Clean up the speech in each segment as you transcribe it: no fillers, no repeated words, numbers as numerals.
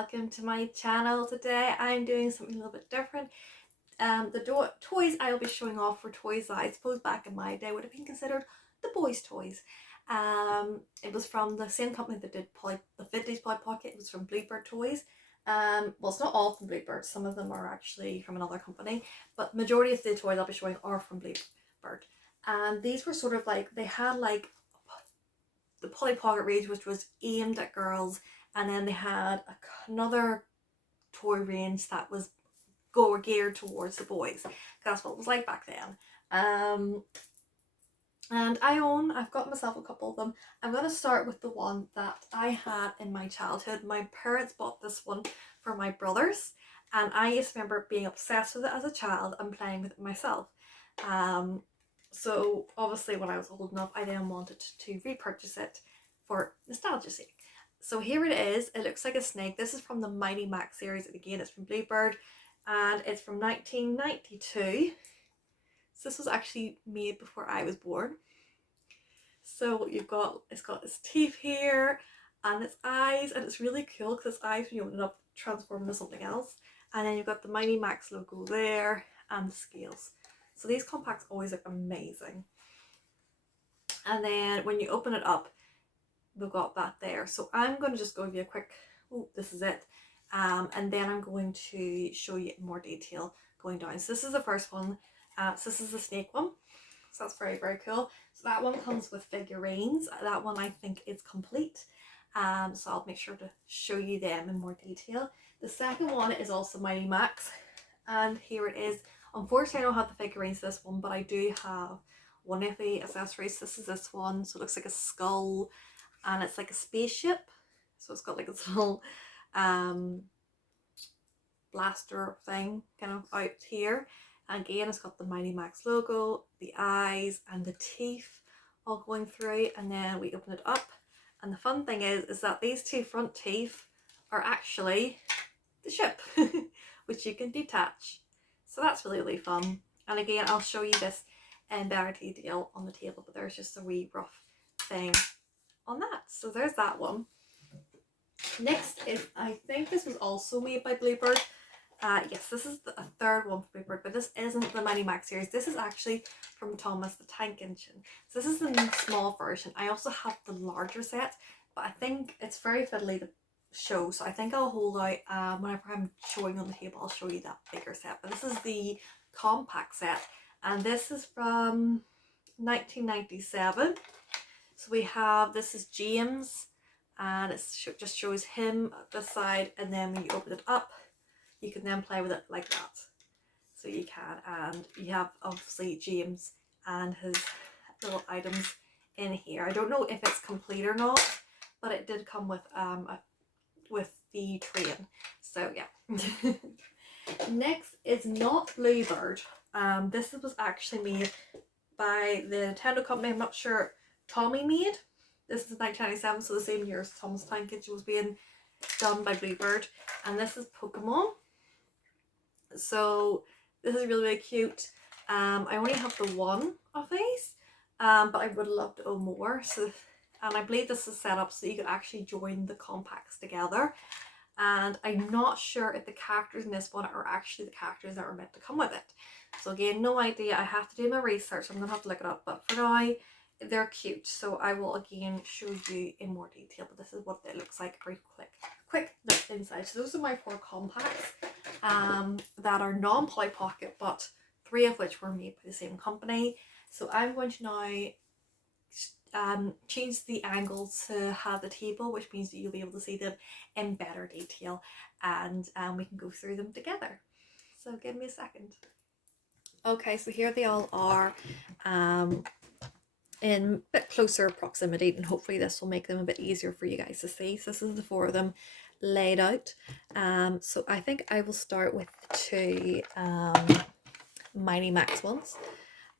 welcome to my channel. Today I'm doing something a little bit different. The toys I will be showing off were toys that I suppose back in my day would have been considered the boys' toys. It was from the same company that did the 50s Polly Pocket. It was from Bluebird Toys. Well, it's not all from Bluebird. Some of them are actually from another company, but the majority of the toys I'll be showing are from Bluebird. And these were sort of like, they had like the Polly Pocket range, which was aimed at girls, and then they had another toy range that was geared towards the boys. That's what it was like back then. And I've got myself a couple of them. I'm going to start with the one that I had in my childhood. My parents bought this one for my brothers, and I just remember being obsessed with it as a child and playing with it myself. So obviously when I was old enough, I then wanted to repurchase it for nostalgia's sake. So here it is. It looks like a snake. This is from the MightyMax series. Again, it's from Bluebird, and it's from 1992. So this was actually made before I was born. So it's got its teeth here and its eyes, and it's really cool because its eyes, when you open it up, transform into something else. And then you've got the MightyMax logo there and the scales. So these compacts always look amazing. And then when you open it up, we've got that there. So I'm going to just give you a quick, this is it. And then I'm going to show you in more detail going down. So this is the first one. So this is the snake one. So that's very, very cool. So that one comes with figurines. That one I think is complete. So I'll make sure to show you them in more detail. The second one is also MightyMax. And here it is. Unfortunately, I don't have the figurines for this one, but I do have one of the accessories. This is this one. So it looks like a skull, and it's like a spaceship. So it's got like a little blaster thing kind of out here. And again, it's got the MightyMax logo, the eyes and the teeth all going through. And then we open it up. And the fun thing is that these two front teeth are actually the ship, which you can detach. So that's really, really fun. And again, I'll show you this in better detail on the table, but there's just a wee rough thing on that. So there's that one. Next is, I think this was also made by Bluebird. Yes, this is a third one from Bluebird, but this isn't the MightyMax series. This is actually from Thomas the Tank Engine. So this is the small version. I also have the larger set, but I think it's very fiddly to show, so I think I'll hold out whenever I'm showing on the table. I'll show you that bigger set, but this is the compact set, and this is from 1997. So we have, this is James, and it just shows him at this side, and then when you open it up, you can then play with it like that. So you can, and you have obviously James and his little items in here. I don't know if it's complete or not, but it did come with the train. So yeah. Next is not Bluebird. This was actually made by the Nintendo company. I'm not sure. Tomy made. This is 1997, so the same year as Thomas Tank Engine was being done by Bluebird. And this is Pokemon. So this is really, really cute. I only have the one of these, but I would love to own more. So, and I believe this is set up so you could actually join the compacts together. And I'm not sure if the characters in this one are actually the characters that are meant to come with it. So again, no idea. I have to do my research. I'm going to have to look it up. But for now, they're cute. So I will again show you in more detail. But this is what it looks like. Very quick look inside. So those are my 4 compacts that are non-Polly Pocket, but 3 of which were made by the same company. So I'm going to now change the angle to have the table, which means that you'll be able to see them in better detail, and we can go through them together. So give me a second. Okay, so here they all are in a bit closer proximity, and hopefully this will make them a bit easier for you guys to see. So this is the 4 of them laid out. So I think I will start with the 2 MightyMax ones.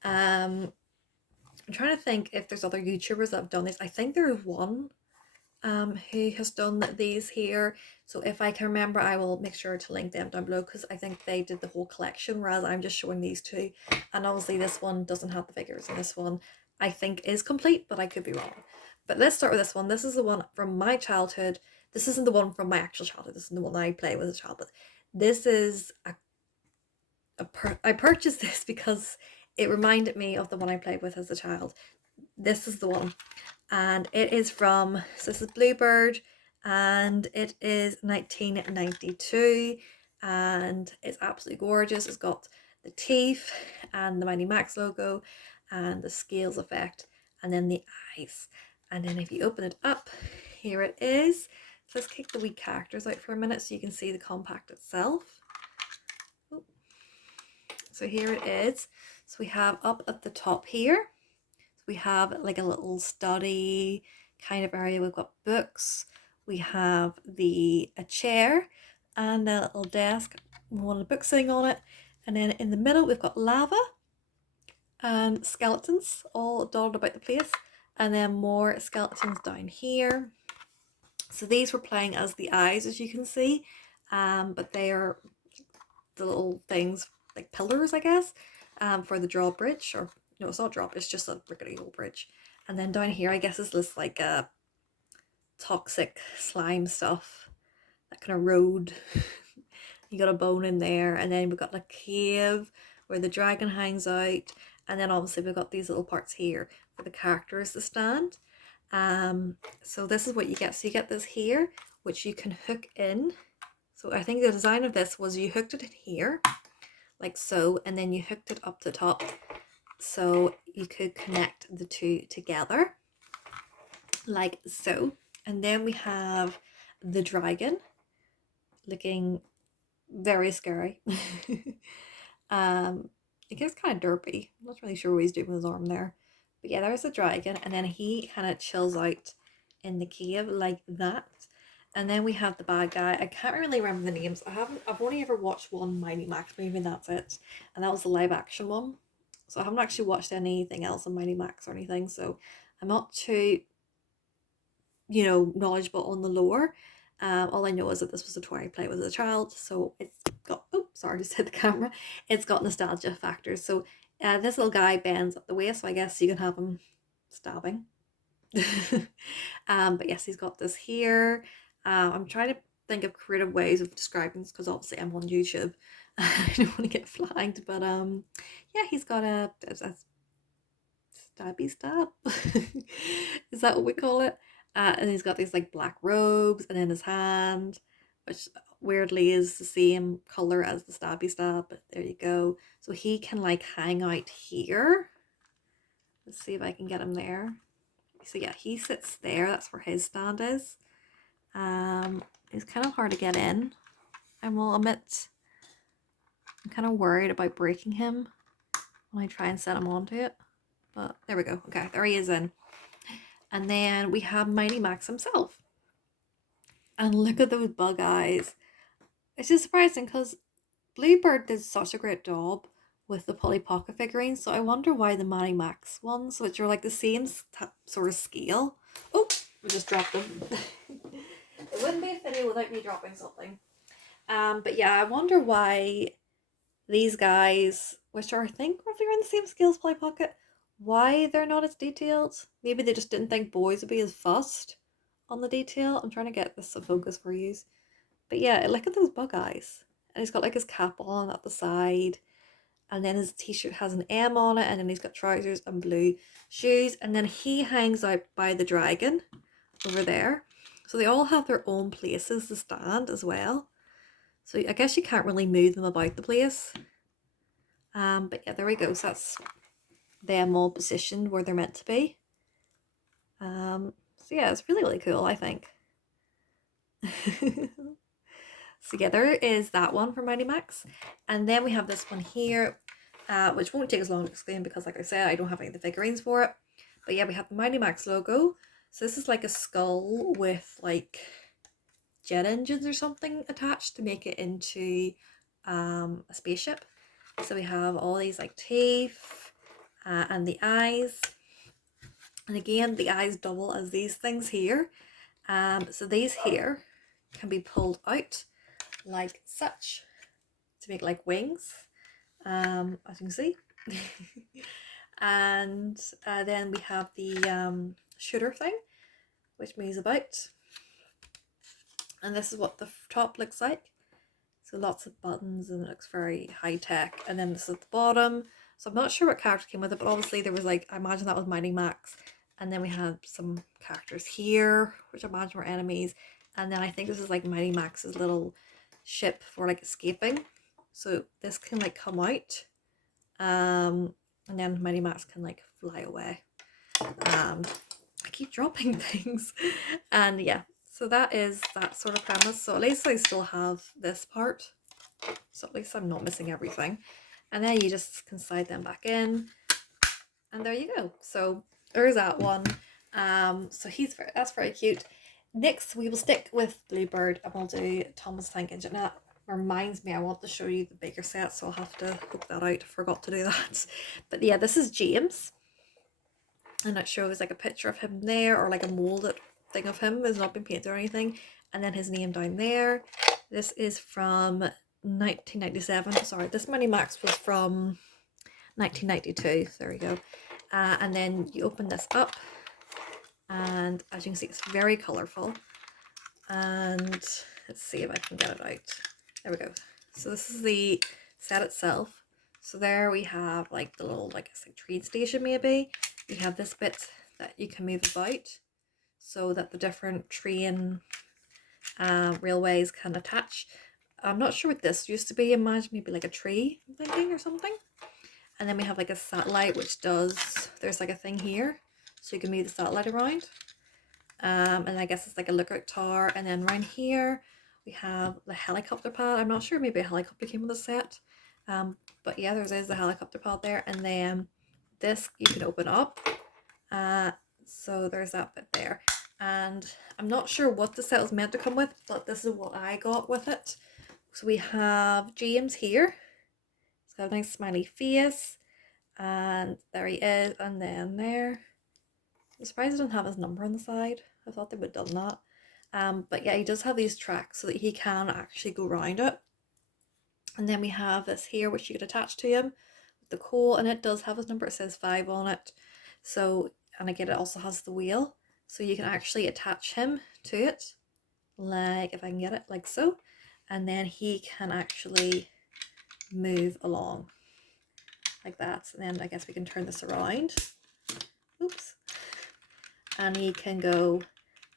I'm trying to think if there's other YouTubers that have done this. I think there is one who has done these here. So if I can remember, I will make sure to link them down below, because I think they did the whole collection, whereas I'm just showing these 2. And obviously this one doesn't have the figures, and this one I think is complete, but I could be wrong. But let's start with this one. This is the one from my childhood. this isn't the one from my actual childhood, this is the one I play with as a child, but this is I purchased this because it reminded me of the one I played with as a child. This is the one, and it is from, so this is Bluebird, and it is 1992, and it's absolutely gorgeous. It's got the teeth and the MightyMax logo and the scales effect, and then the eyes. And then if you open it up, here it is. So let's kick the wee characters out for a minute so you can see the compact itself. So here it is. So we have up at the top here, we have like a little study kind of area. We've got books, we have a chair and a little desk, one of the books sitting on it, and then in the middle we've got lava and skeletons all dotted about the place, and then more skeletons down here. So these were playing as the eyes, as you can see, but they are the little things like pillars, I guess, for the drawbridge, or no, it's not drop, it's just a rickety old bridge. And then down here, I guess, is this like toxic slime stuff, that kind of road. You got a bone in there, and then we've got a cave where the dragon hangs out, and then obviously we've got these little parts here for the characters to stand. So this is what you get. So you get this here, which you can hook in. So I think the design of this was you hooked it in here, like so, and then you hooked it up the top, so you could connect the two together, like so. And then we have the dragon, looking very scary. It gets kind of derpy. I'm not really sure what he's doing with his arm there. But yeah, there's the dragon, and then he kind of chills out in the cave like that. And then we have the bad guy. I can't really remember the names. I've only ever watched one MightyMax movie, and that's it. And that was the live action one. So I haven't actually watched anything else on MightyMax or anything. So I'm not too, knowledgeable on the lore. All I know is that this was a toy I played with as a child. So it's got, oh, sorry, just hit the camera. It's got nostalgia factors. So this little guy bends at the waist, so I guess you can have him stabbing. But yes, he's got this here. I'm trying to think of creative ways of describing this because obviously I'm on YouTube. I don't want to get flagged, but yeah, he's got a stabby stab. Is that what we call it? And he's got these like black robes, and in his hand, which weirdly is the same color as the stabby stab, but there you go. So he can like hang out here. Let's see if I can get him there. So yeah, he sits there. That's where his stand is. It's kind of hard to get in, I will admit. I'm kind of worried about breaking him when I try and set him onto it. But there we go. Okay, there he is in. And then we have MightyMax himself. And look at those bug eyes. It's just surprising because Bluebird did such a great job with the Polly Pocket figurines. So I wonder why the MightyMax ones, which are like the same sort of scale. Oh, we just dropped them. It wouldn't be a video without me dropping something. But yeah, I wonder why these guys, which are I think roughly around the same scale as Polly Pocket, why they're not as detailed. Maybe they just didn't think boys would be as fussed on the detail. I'm trying to get this to focus for you. But yeah, look at those bug eyes. And he's got like his cap on at the side. And then his t-shirt has an M on it. And then he's got trousers and blue shoes. And then he hangs out by the dragon over there. So they all have their own places to stand as well. So I guess you can't really move them about the place. But yeah, there we go. So that's them all positioned where they're meant to be. So yeah, it's really, really cool, I think. So yeah, there is that one for MightyMax. And then we have this one here, which won't take as long to explain because like I said, I don't have any of the figurines for it. But yeah, we have the MightyMax logo. So this is like a skull with like jet engines or something attached to make it into a spaceship. So we have all these like teeth and the eyes. And again, the eyes double as these things here. So these here can be pulled out like such to make like wings, as you can see. And then we have the shooter thing, which moves about. And this is what the top looks like. So lots of buttons and it looks very high tech. And then this is the bottom. So I'm not sure what character came with it, but obviously there was like, I imagine that was MightyMax. And then we have some characters here, which I imagine were enemies. And then I think this is like MightyMax's little ship for like escaping. So this can like come out. And then MightyMax can like fly away. I keep dropping things. And yeah, so that is that sort of premise. So at least I still have this part. So at least I'm not missing everything. And then you just can slide them back in. And there you go. So there's that one. So that's very cute. Next we will stick with Bluebird and we'll do Thomas Tank Engine. Now that reminds me, I want to show you the bigger set, so I'll have to hook that out. I forgot to do that. But yeah, this is James. And it shows like a picture of him there, or like a molded thing of him. Has not been painted or anything. And then his name down there. This is from 1997. Sorry, this MightyMax was from 1992. So there we go. And then you open this up, and as you can see, it's very colourful. And let's see if I can get it out. There we go. So this is the set itself. So there we have like the little, like it's like train station maybe. You have this bit that you can move about so that the different train railways can attach. I'm not sure what this used to be. Imagine maybe like a tree, I'm thinking, or something. And then we have like a satellite, which does, there's like a thing here, so you can move the satellite around. And I guess it's like a lookout tower. And then around here, we have the helicopter pad. I'm not sure, maybe a helicopter came with a set. But yeah, there's the helicopter pad there. And then this you can open up. So there's that bit there. And I'm not sure what the set was meant to come with, but this is what I got with it. So we have James here. He's got a nice smiley face. And there he is. And then there. I'm surprised I don't have his number on the side. I thought they would have done that. But yeah, he does have these tracks so that he can actually go around it. And then we have this here, which you could attach to him with the coal, and it does have his number. It says 5 on it. So, and again, it also has the wheel, so you can actually attach him to it, like if I can get it, like so, and then he can actually move along like that. And then I guess we can turn this around. Oops. And he can go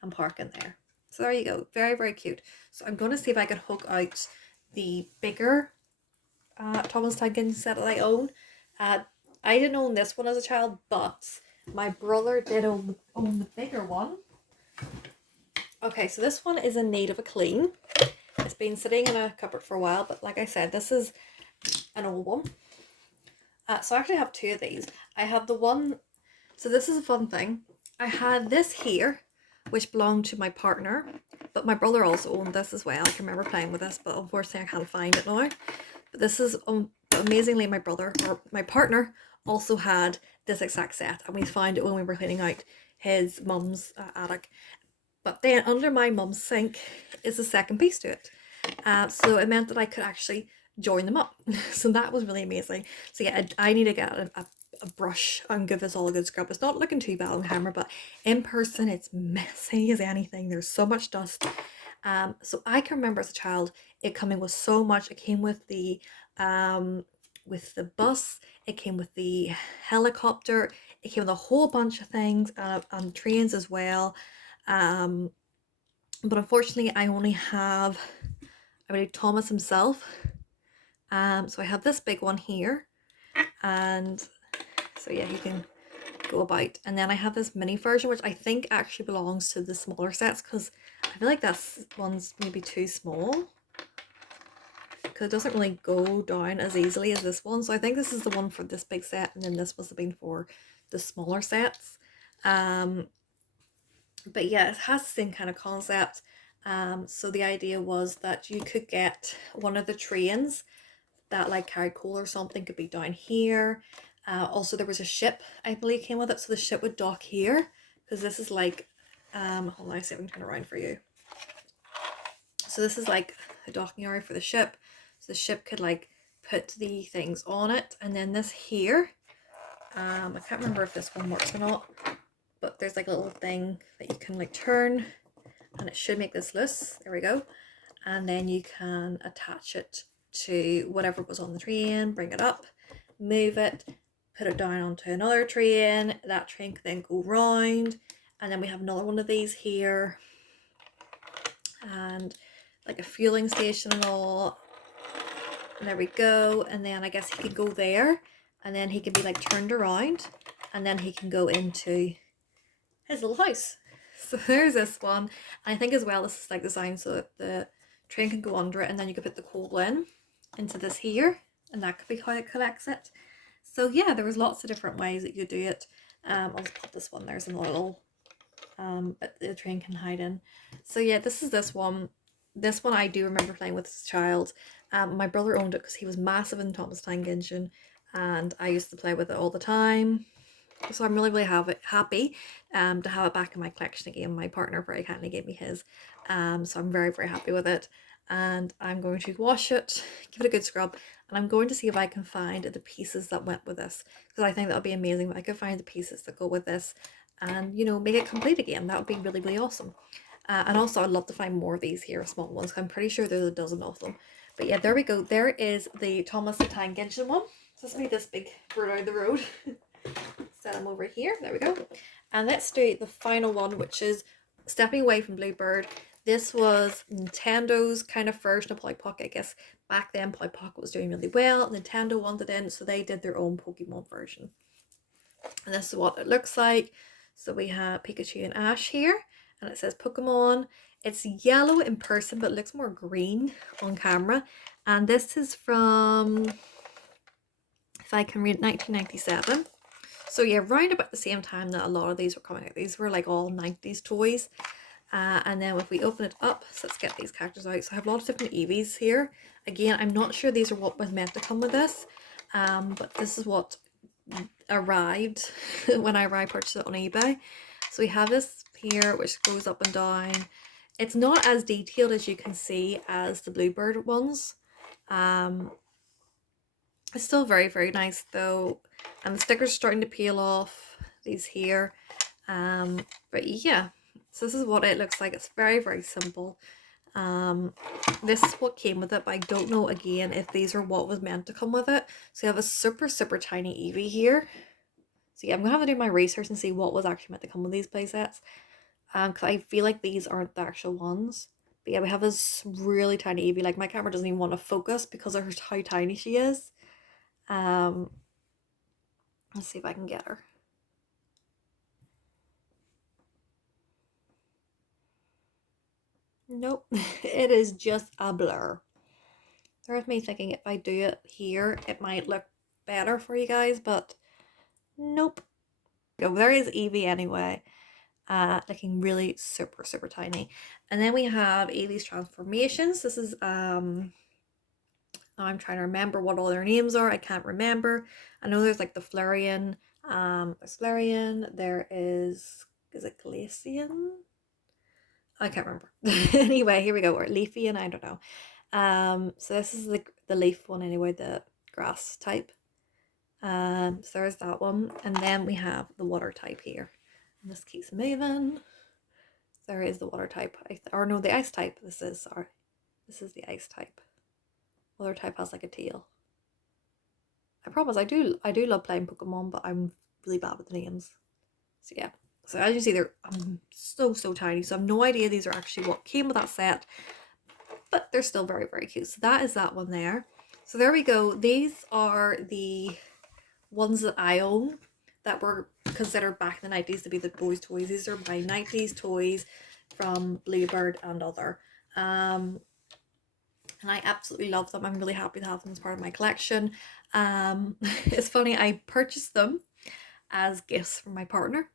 and park in there. So there you go. Very, very cute. So I'm going to see if I can hook out the bigger Thomas Tank Engine set that I own. I didn't own this one as a child, but my brother did own the bigger one. Okay, so this one is in need of a clean. It's been sitting in a cupboard for a while, but like I said, this is an old one. So I actually have 2 of these. I have the one, so this is a fun thing. I had this here, which belonged to my partner, but my brother also owned this as well. I can remember playing with this, but unfortunately I can't find it now. But this is, amazingly, my brother, or my partner, also had this exact set, and we found it when we were cleaning out his mum's attic. But then under my mum's sink is a second piece to it. So it meant that I could actually join them up. So that was really amazing. So yeah, I need to get a brush and give this all a good scrub. It's not looking too bad on camera, but in person it's messy as anything. There's so much dust. So I can remember as a child it coming with so much. It came with the bus, it came with the helicopter, it came with a whole bunch of things, and trains as well. But unfortunately I only have, I believe, Thomas himself. So I have this big one here, and so yeah, he can go about. And then I have this mini version, which I think actually belongs to the smaller sets, because I feel like that one's maybe too small, because it doesn't really go down as easily as this one. So I think this is the one for this big set, and then this must have been for the smaller sets. But yeah, it has the same kind of concept. So the idea was that you could get one of the trains that like carried coal or something, could be down here. Also there was a ship, I believe, came with it, so the ship would dock here, because this is like, hold on, I see if I can turn around for you. So this is like a docking area for the ship, so the ship could like put the things on it. And then this here, I can't remember if this one works or not, but there's like a little thing that you can like turn, and it should make this loose. There we go. And then you can attach it to whatever was on the train, bring it up, move it, put it down onto another train. That train can then go round, and then we have another one of these here, and like a fueling station and all. And there we go. And then I guess he could go there, and then he can be like turned around, and then he can go into his little house. So there's this one. And I think as well this is like designed so that the train can go under it, and then you can put the coal in into this here, and that could be how it collects it. So yeah, there was lots of different ways that you could do it. I'll just put this one, there's another little but the train can hide in. So yeah, this is this one. This one I do remember playing with as a child. My brother owned it because he was massive in Thomas Tank Engine, and I used to play with it all the time. So I'm really happy to have it back in my collection again. My partner very kindly gave me his, so I'm very happy with it. And I'm going to wash it, give it a good scrub, and I'm going to see if I can find the pieces that went with this, because I think that would be amazing if I could find the pieces that go with this and, you know, make it complete again. That would be really awesome. And also I'd love to find more of these here, small ones. I'm pretty sure there's a dozen of them. But yeah, there we go. There is the Thomas the Tank Engine one. So let's move this big bird out of the road. Set them over here. There we go. And let's do the final one, which is stepping away from Bluebird. This was Nintendo's kind of version of Polly Pocket. I guess back then Polly Pocket was doing really well. Nintendo wanted in, so they did their own Pokemon version. And this is what it looks like. So we have Pikachu and Ash here, and it says Pokemon. It's yellow in person, but it looks more green on camera. And this is from, if I can read, 1997. So yeah, round about the same time that a lot of these were coming out. These were like all 90s toys. And then if we open it up, so let's get these characters out. So I have a lot of different Eevees here. Again, I'm not sure these are what was meant to come with this. But this is what arrived when I purchased it on eBay. So we have this here, which goes up and down. It's not as detailed as you can see as the Bluebird ones. It's still very nice though. And the stickers are starting to peel off, these here. But yeah, so this is what it looks like. It's very simple. This is what came with it, but I don't know again if these are what was meant to come with it. So you have a super tiny Eevee here. So yeah, I'm gonna have to do my research and see what was actually meant to come with these playsets. Because I feel like these aren't the actual ones. But yeah, we have this really tiny Eevee. Like my camera doesn't even want to focus because of how tiny she is. Let's see if I can get her. Nope, it is just a blur. There's me thinking if I do it here, it might look better for you guys, but nope. Oh, there is Eevee anyway, looking really super tiny. And then we have Eevee's transformations. This is I'm trying to remember what all their names are. I can't remember. I know there's like the Flareon, there's Flareon, there is it Glaceon? I can't remember. Anyway, here we go. Or Leafeon, I don't know. So this is the leaf one anyway, the grass type. So there's that one. And then we have the water type here. And this keeps moving. There is the water type. Or no, the ice type. This is the ice type. Water type has like a tail. I promise I do love playing Pokemon, but I'm really bad with the names. So yeah. So as you see, they're so tiny. So I have no idea these are actually what came with that set. But they're still very cute. So that is that one there. So there we go. These are the ones that I own that were considered back in the 90s to be the boys' toys. These are my 90s toys from Bluebird and other. And I absolutely love them. I'm really happy to have them as part of my collection. It's funny, I purchased them as gifts from my partner.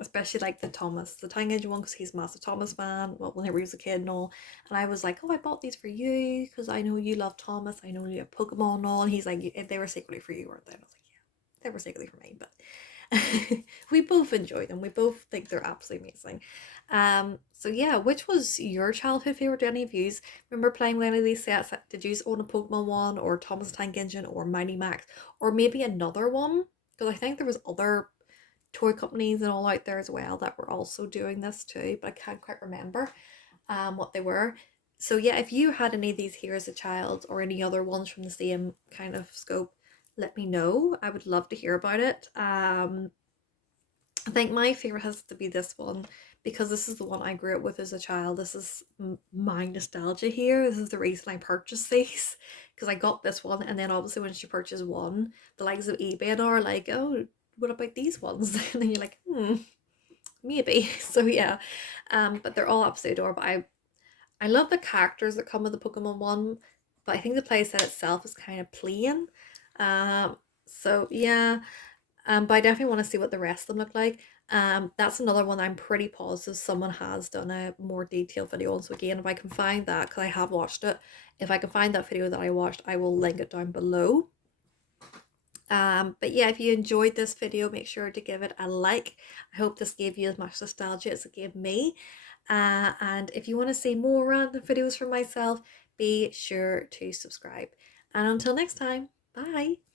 Especially like the Thomas the Tank Engine one, because he's a massive Thomas fan. Well, whenever he was a kid and all. And I was like, oh, I bought these for you because I know you love Thomas. I know you have Pokemon and all. And he's like, they were secretly for you, weren't they? And I was like, yeah, they were secretly for me. But we both enjoy them. We both think they're absolutely amazing. So yeah, which was your childhood favorite? Do any of you remember playing with any of these sets? Did you own a Pokemon one, or Thomas the Tank Engine, or MightyMax, or maybe another one? Because I think there was other toy companies and all out there as well that were also doing this too, but I can't quite remember what they were. So yeah, if you had any of these here as a child or any other ones from the same kind of scope, let me know. I would love to hear about it. I think my favorite has to be this one because this is the one I grew up with as a child. This is my nostalgia here. This is the reason I purchased these because I got this one, and then obviously when she purchased one, the likes of eBay are like, oh, what about these ones? And then you're like, maybe. So yeah, but they're all absolutely adorable. I love the characters that come with the Pokemon one, but I think the playset itself is kind of plain. Um, so yeah, but I definitely want to see what the rest of them look like. That's another one I'm pretty positive someone has done a more detailed video on. So again, if I can find that, because I have watched it, if I can find that video that I watched, I will link it down below. But yeah, if you enjoyed this video, make sure to give it a like. I hope this gave you as much nostalgia as it gave me. And if you want to see more random videos from myself, be sure to subscribe. And until next time, bye.